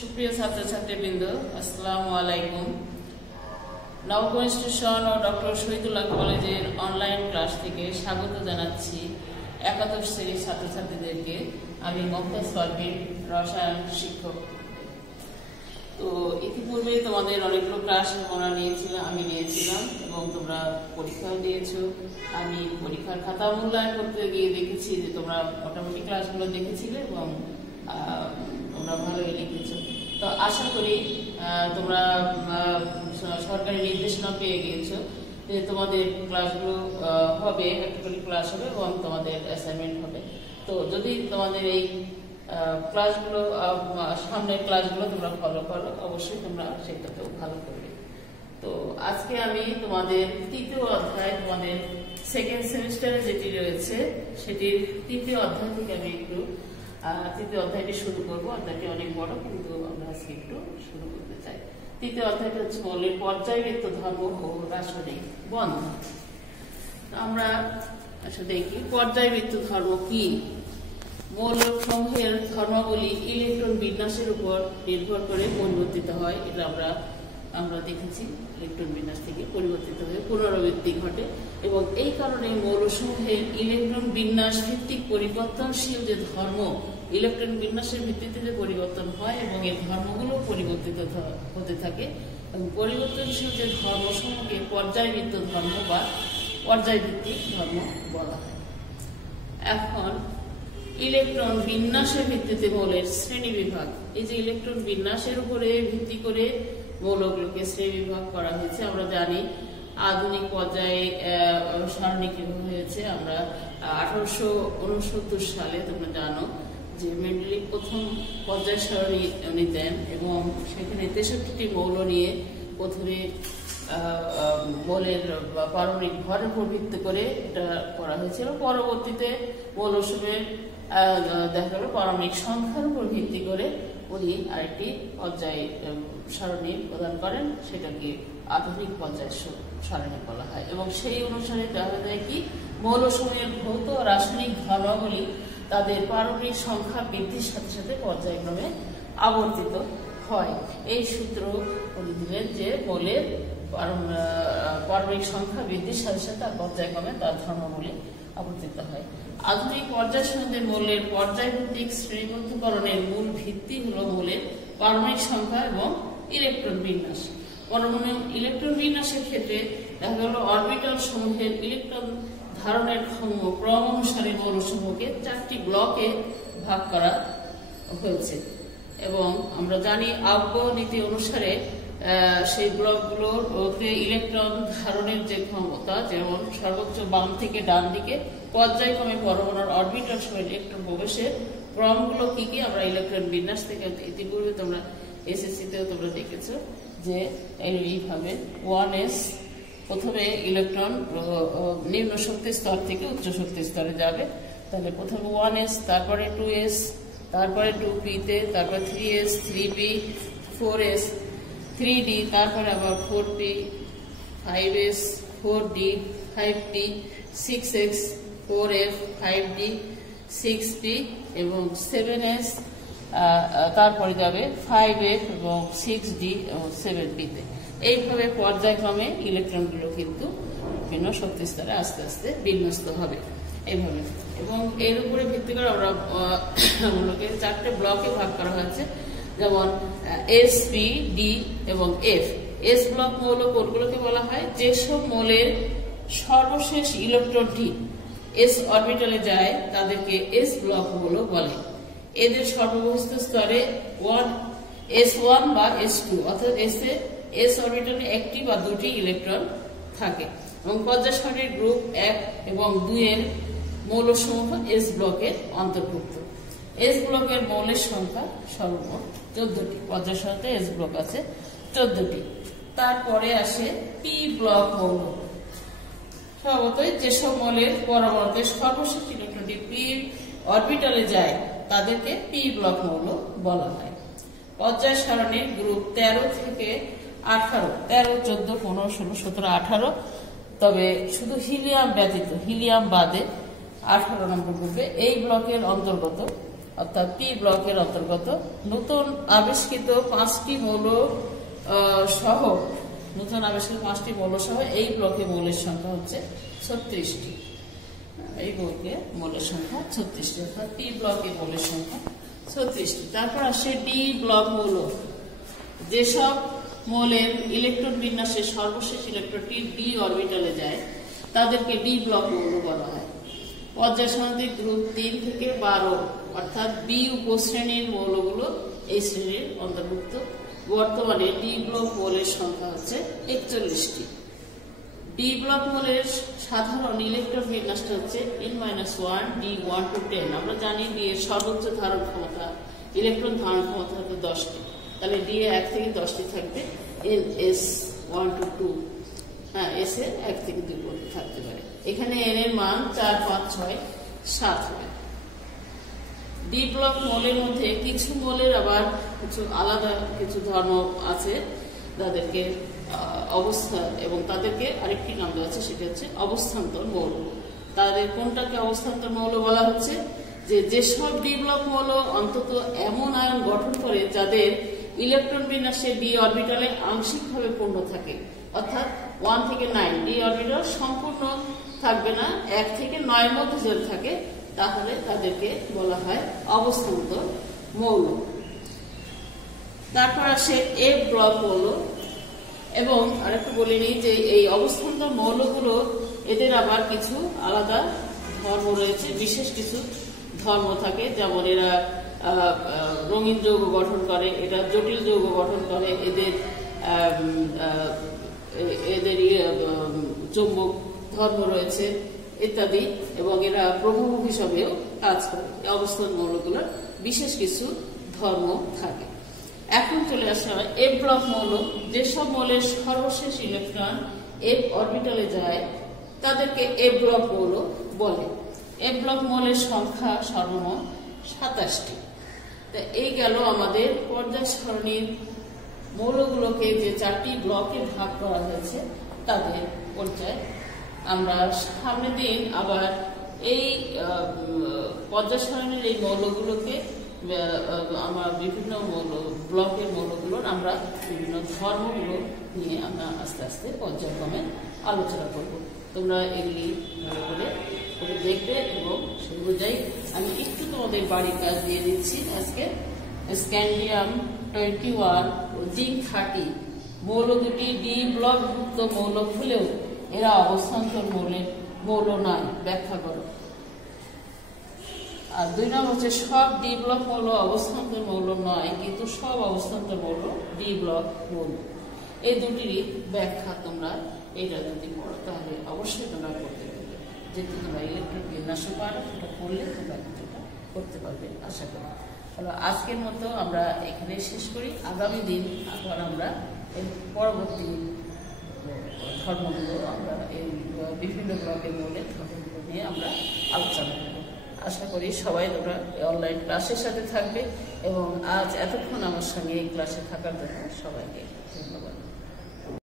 সুপ্রিয় ছাত্রছাত্রীবৃন্দ, আসসালামু আলাইকুম। নবম স্টেশন ও ডক্টর শহীদুল্লাহ কলেজের অনলাইন ক্লাস থেকে স্বাগত জানাচ্ছি একাদশ শ্রেণীর ছাত্রছাত্রীদেরকে। আমি মমতাজ পারভিন, রসায়ন শিক্ষক। তো ইতিপূর্বে তোমাদের অনেকগুলো ক্লাস আমি নিয়েছিলাম এবং তোমরা পরীক্ষাও দিয়েছো। আমি পরীক্ষার খাতা মূল্যায়ন করতে গিয়ে দেখেছি যে তোমরা মোটামুটি ক্লাসগুলো দেখেছিলে এবং তোমরা ভালোই লিখেছো। তো আশা করি তোমরা সরকারি নির্দেশনা পেয়ে গিয়েছো যে তোমাদের ক্লাসগুলো হবে, একটা করে ক্লাস হবে এবং তোমাদের অ্যাসাইনমেন্ট হবে। তো যদি তোমাদের এই ক্লাসগুলো সামনের ক্লাসগুলো তোমরা ফলো করো, অবশ্যই তোমরা সেটাতেও ভালো করবে। তো আজকে আমি তোমাদের তৃতীয় অধ্যায়, তোমাদের সেকেন্ড সেমিস্টারে যেটি রয়েছে সেটির তৃতীয় অধ্যায় থেকে আমি একটু তৃতীয় অধ্যায়টি শুরু করবো। অধ্যায়টি অনেক বড়, কিন্তু আমরা আজকে একটু শুরু করতে চাই। তৃতীয় অধ্যায়টি হচ্ছে মৌলের পর্যায়বৃত্ত ধর্ম ও রাসায়নিক বন্ধন। আমরা দেখি পর্যায়বৃত্ত ধর্ম কি। মৌলসমূহের ধর্মাবলী ইলেকট্রন বিন্যাসের উপর নির্ভর করে পরিবর্তিত হয়। এটা আমরা দেখেছি, ইলেকট্রন বিন্যাস থেকে পরিবর্তিত হয়ে পুনরাবৃত্তি ঘটে এবং এই কারণে মৌলসমূহের ইলেকট্রন বিন্যাস ভিত্তিক পরিবর্তনশীল যে ধর্ম, ইলেকট্রন বিন্যাসের ভিত্তিতে যে পরিবর্তন হয় এবং এর ধর্মগুলো পরিবর্তিত হতে থাকে এবং পরিবর্তনশীল যে ধর্মসমূহকে পর্যায়বৃত্ত ধর্ম বা পর্যায়ভিত্তিক ধর্ম বলা হয়। এখন ইলেকট্রন বিন্যাসের ভিত্তিতে মৌলের শ্রেণী বিভাগ। এই যে ইলেকট্রন বিন্যাসের উপরে ভিত্তি করে মৌলগুলোকে শ্রেণী বিভাগ করা হয়েছে। আমরা জানি আধুনিক পর্যায়ে সারণী কিভাবে হয়েছে। আমরা 1869 সালে তোমরা জানো যে মেন্ডেলিভ প্রথম পর্যায় সারণী উনি দেন এবং সেখানে 63টি মৌল নিয়ে প্রথমে মৌলের পারমাণবিক ভরের উপর ভিত্তি করে এটা করা হয়েছিল। পরবর্তীতে মৌলসমূহের দেখা গেল পারমাণবিক সংখ্যার উপর ভিত্তি করে উনি আরেকটি পর্যায় সারণী প্রদান করেন, সেটাকে আধুনিক পর্যায় সারণী বলা হয়। এবং সেই অনুসারে দেখা যায় কি মৌলসমূহের ভৌত রাসায়নিক ধর্মাবলী তাদের পারমাণবিক সংখ্যা বৃদ্ধির সাথে সাথে পর্যায়ক্রমে আবর্তিত হয়। এই সূত্র উনি দিলেন যে মৌলের পারমাণবিক সংখ্যা বৃদ্ধির সাথে সাথে পর্যায়ক্রমে তার ধর্মাবলী আবর্তিত হয়। আধুনিক পর্যায় সারণীতে মৌলের পর্যায়ভিত্তিক শ্রেণীবদ্ধকরণের মূল ভিত্তি হলো মৌলের পারমাণবিক সংখ্যা এবং ইলেকট্রন বিন্যাস। পরমাণু ইলেকট্রন বিন্যাসের ক্ষেত্রে দেখা গেল অরবিটাল সমূহের ইলেকট্রন ধারণের ক্রম অনুসারে মৌলসমূহকে 4টি ব্লকে ভাগ করা হয়েছে এবং আমরা জানি আব্ব নীতি অনুসারে সেই ব্লকগুলোতে ইলেকট্রন ধারণের যে ক্ষমতা, যেমন সর্বোচ্চ বাম থেকে ডান দিকে পর্যায়ক্রমে পরমাণুর অরবিটাল সহ ইলেকট্রন প্রবেশের ক্রমগুলো কি কি আমরা ইলেকট্রন বিন্যাস থেকে ইতিপূর্বে তোমরা এসএসসিতেও তোমরা দেখেছো যে এইভাবে 1s প্রথমে ইলেকট্রন নিম্ন শক্তি স্তর থেকে উচ্চ শক্তি স্তরে যাবে। তাহলে প্রথমে 1s, তারপরে 2s, তারপরে 2p তে, তারপর 3s, 3p, 4s, 3d, তারপরে আবার 4p, 5s, 4d, 5p, 6x, 4f, 5d, 6p এবং 7s, তারপরে যাবে 5f এবং 6d এবং 7p তে। এইভাবে পর্যায়ক্রমে ইলেকট্রনগুলো কিন্তু বিভিন্ন শক্তি স্তরে আস্তে আস্তে বিন্যস্ত হবে এইভাবে। এবং এর উপরে ভিত্তি করে আমরা 4টে ব্লকে ভাগ করা হয়েছে, যেমন এস, পি, ডি এবং এফ। এস ব্লক মৌল কোনগুলোকে বলা হয়? যেসব মৌলের সর্বশেষ ইলেকট্রনটি এস অরবিটালে যায় তাদেরকে এস ব্লক মৌল বলে। এদের সর্ববহিস্থ স্তরে S1 বা S2 অর্থাৎ এস অরবিটালে একটি বা দুটি ইলেকট্রন থাকে এবং পর্যায় সারণীর গ্রুপ 1 এবং 2 এর মৌলসমূহ এস ব্লকের অন্তর্ভুক্ত। এস ব্লকের মৌলের সংখ্যা সর্বমোট 14টি। পর্যায় সারণীতে এস ব্লক আছে 14টি। তারপরে আসে পি ব্লক মৌল। স্বভাবতই যেসব মৌলের পরমাণুতে সর্বশেষ ইলেকট্রনটি পি অরবিটালে যায় তাদেরকে পি ব্লক মৌল বলা হয়। পর্যায় সারণীর গ্রুপ 13 থেকে 18, 13, 14, 15, 16, 17, 18, তবে শুধু হিলিয়াম ব্যতীত, হিলিয়াম বাদে 18 নম্বর গ্রুপে এই ব্লকের অন্তর্গত অর্থাৎ পি ব্লকের অন্তর্গত নতুন আবিষ্কৃত 5টি মৌল সহ এই ব্লকে মৌলের সংখ্যা হচ্ছে 36টি। এই ব্লকে মৌলের সংখ্যা 36টি, অর্থাৎ পি ব্লকে মৌলের সংখ্যা 36টি। তারপর আসে ডি ব্লক মৌল। যেসব মৌলের ইলেকট্রন বিন্যাসের সর্বশেষ ইলেকট্রনটি ডি অরবিটালে যায় তাদেরকে ডি ব্লক মৌল বলা হয়। পর্যায় সারণীর গ্রুপ 3 থেকে 12 অর্থাৎ বি উপশ্রেণীর মৌলগুলো এই শ্রেণীর অন্তর্ভুক্ত। বর্তমানে ডি ব্লক মৌলের সংখ্যা হচ্ছে 41টি। ডি ব্লক মৌলের সাধারণ ইলেকট্রন বিন্যাসটা হচ্ছে n-1 d1 to 10। আমরা জানি ডি এর সর্বোচ্চ ধারণ ক্ষমতা, ইলেকট্রন ধারণ ক্ষমতা হচ্ছে 10টি, তাহলে ডি এ 1 থেকে 10টি থাকবে, ns 1 to 2, হ্যাঁ এস এর 1 থেকে 2 পর্যন্ত থাকতে পারে। এখানে এন এর মান 4, 5, 6, 7 হবে। ডি ব্লক মৌলের মধ্যে কিছু মৌলের আবার কিছু আলাদা কিছু ধর্ম আছে, তাদেরকে অবস্থা এবং তাদেরকে আরেকটি নাম দেওয়া আছে, সেটা হচ্ছে অবস্থান্তর মৌল। তাদের কোনটাকে অবস্থান্তর মৌল বলা হচ্ছে? যেসব ডি ব্লক মৌল অন্তত এমন আয়ন গঠন করে যাদের ইলেকট্রন বিন্যাসে ডি অরবিটালে আংশিকভাবে পূর্ণ থাকে, অর্থাৎ 1 থেকে 9 ডি অরবিটাল সম্পূর্ণ থাকবে না, 1 থেকে 9 মধ্যে যদি থাকে তাহলে তাদেরকে বলা হয় অবস্থান্তর মৌল। তারপর আসে এফ ব্লক মৌল। এবং আরেকটু বলে নিই যে এই অবস্থান্তর মৌলগুলো এদের আবার কিছু আলাদা ধর্ম রয়েছে, বিশেষ কিছু ধর্ম থাকে, যেমন এরা রঙিন যৌগ গঠন করে, এটা জটিল যৌগ গঠন করে, এদের চৌম্বক ধর্ম রয়েছে ইত্যাদি, এবং এরা প্রভাবক হিসাবেও কাজ করে। অবস্থান মৌলগুলোর বিশেষ কিছু ধর্ম থাকে। এখন চলে আসা হয় এফ ব্লক মৌল। যেসব মৌলের সর্বশেষ ইলেকট্রন এফ অরবিটালে যায় তাদেরকে এফ ব্লক মৌল বলে। এফ ব্লক মৌলের সংখ্যা সর্বমোট 27টি। তা এই গেল আমাদের পর্যায় সারণীর মৌলগুলোকে যে 4টি ব্লকে ভাগ করা হয়েছে তাদের পরিচয়। আমরা সামনের দিন আবার এই পর্যায় সারণীর এই মৌলগুলোকে আমার বিভিন্ন ব্লকের মৌলগুলোর আমরা বিভিন্ন ধর্মগুলো নিয়ে আমরা আস্তে আস্তে পর্যায়ক্রমে আলোচনা করব। তোমরা এগুলি ভালো করে দেখবে এবং সেই অনুযায়ী আমি একটু তোমাদের বাড়ির কাজ দিয়ে দিচ্ছি। আজকে স্ক্যান্ডিয়াম 21 ও জিঙ্ক 30 মৌল দুটি ডি ব্লকভুক্ত মৌল হলেও এরা অবস্থান্তর মৌল নয়, ব্যাখ্যা করো। আর 2 নম্বর হচ্ছে সব ডি ব্লক মৌল অবস্থান্তর মৌল নয়, কিন্তু সব অবস্থান্তর মৌল ডি ব্লক মৌল। এই দুটিরই ব্যাখ্যা তোমরা এটা যদি পড়ো তাহলে অবশ্যই তোমরা করতে পারবে। যেহেতু তোমরা ইলেকট্রন বিন্যাসও পারো, সেটা পড়লে তোমরা এটা করতে পারবে আশা করি। তাহলে আজকের মতো আমরা এখানে শেষ করি। আগামী দিন আবার আমরা এর পরবর্তী ধর্মগুলো আমরা এই বিভিন্ন ব্লকের মৌলের ধর্মগুলো নিয়ে আমরা আলোচনা করব। আশা করি সবাই তোমরা অনলাইন ক্লাসের সাথে থাকবে এবং আজ এতক্ষণ আমার সঙ্গে এই ক্লাসে থাকার জন্য সবাইকে ধন্যবাদ।